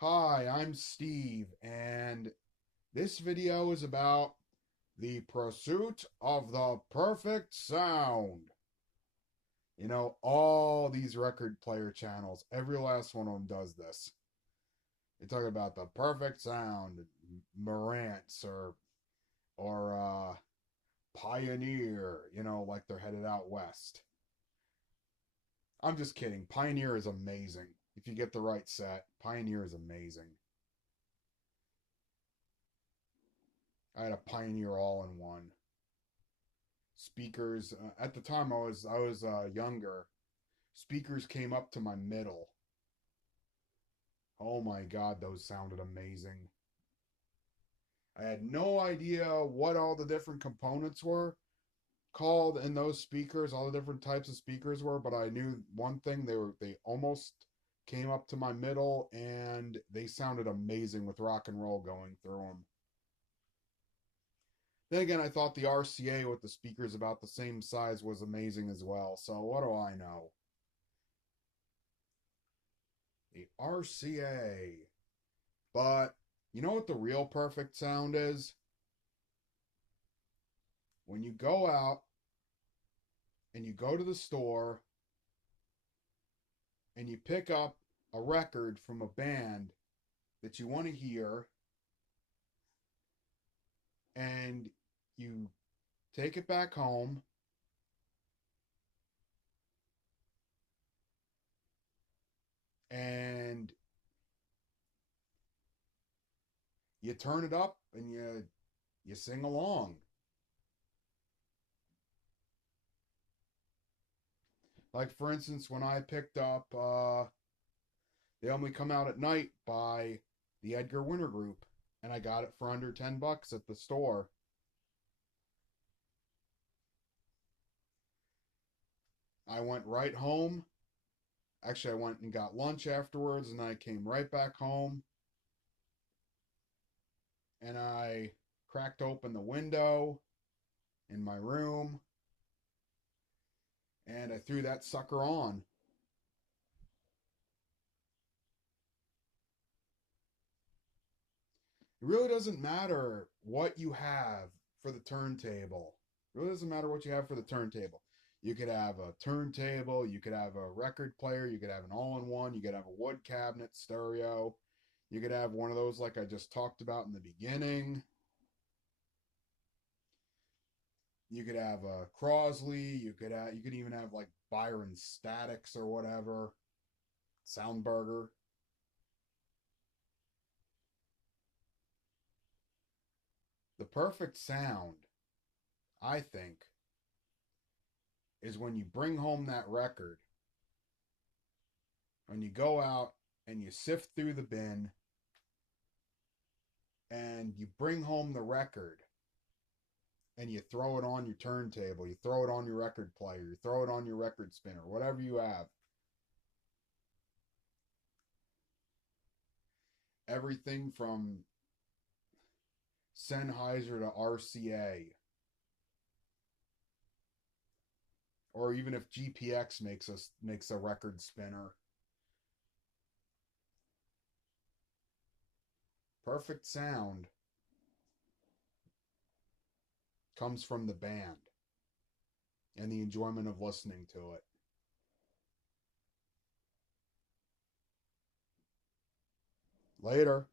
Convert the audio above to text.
Hi, I'm Steve, and this video is about the pursuit of the perfect sound. All these record player channels, every last one of them does this. They talk about the perfect sound, Marantz or Pioneer, like they're headed out west. I'm just kidding. Pioneer is amazing. If you get the right set, Pioneer is amazing. I had a Pioneer all-in-one. Speakers at the time I was younger. Speakers came up to my middle. Oh my god, those sounded amazing. I had no idea what all the different components were called in those speakers, all the different types of speakers were, but I knew one thing, they almost came up to my middle and they sounded amazing with rock and roll going through them. Then again, I thought the RCA with the speakers about the same size was amazing as well. So what do I know? The RCA. But you know what the real perfect sound is? When you go out and you go to the store and you pick up a record from a band that you want to hear and you take it back home and you turn it up and you sing along. Like for instance, when I picked up They Only Come Out at Night by the Edgar Winter Group, and I got it for under $10 at the store. I went right home. Actually, I went and got lunch afterwards, and I came right back home, and I cracked open the window in my room, and I threw that sucker on. It really doesn't matter what you have for the turntable. It really doesn't matter what you have for the turntable. You could have a turntable, you could have a record player, you could have an all in one, you could have a wood cabinet stereo, you could have one of those like I just talked about in the beginning. You could have a Crosley, you could even have like Byron Statics or whatever, Soundburger. The perfect sound, I think, is when you bring home that record, when you go out and you sift through the bin and you bring home the record and you throw it on your turntable, you throw it on your record player, you throw it on your record spinner, whatever you have. Everything from Sennheiser to RCA, or even if GPX makes a record spinner. Perfect sound comes from the band and the enjoyment of listening to it. Later.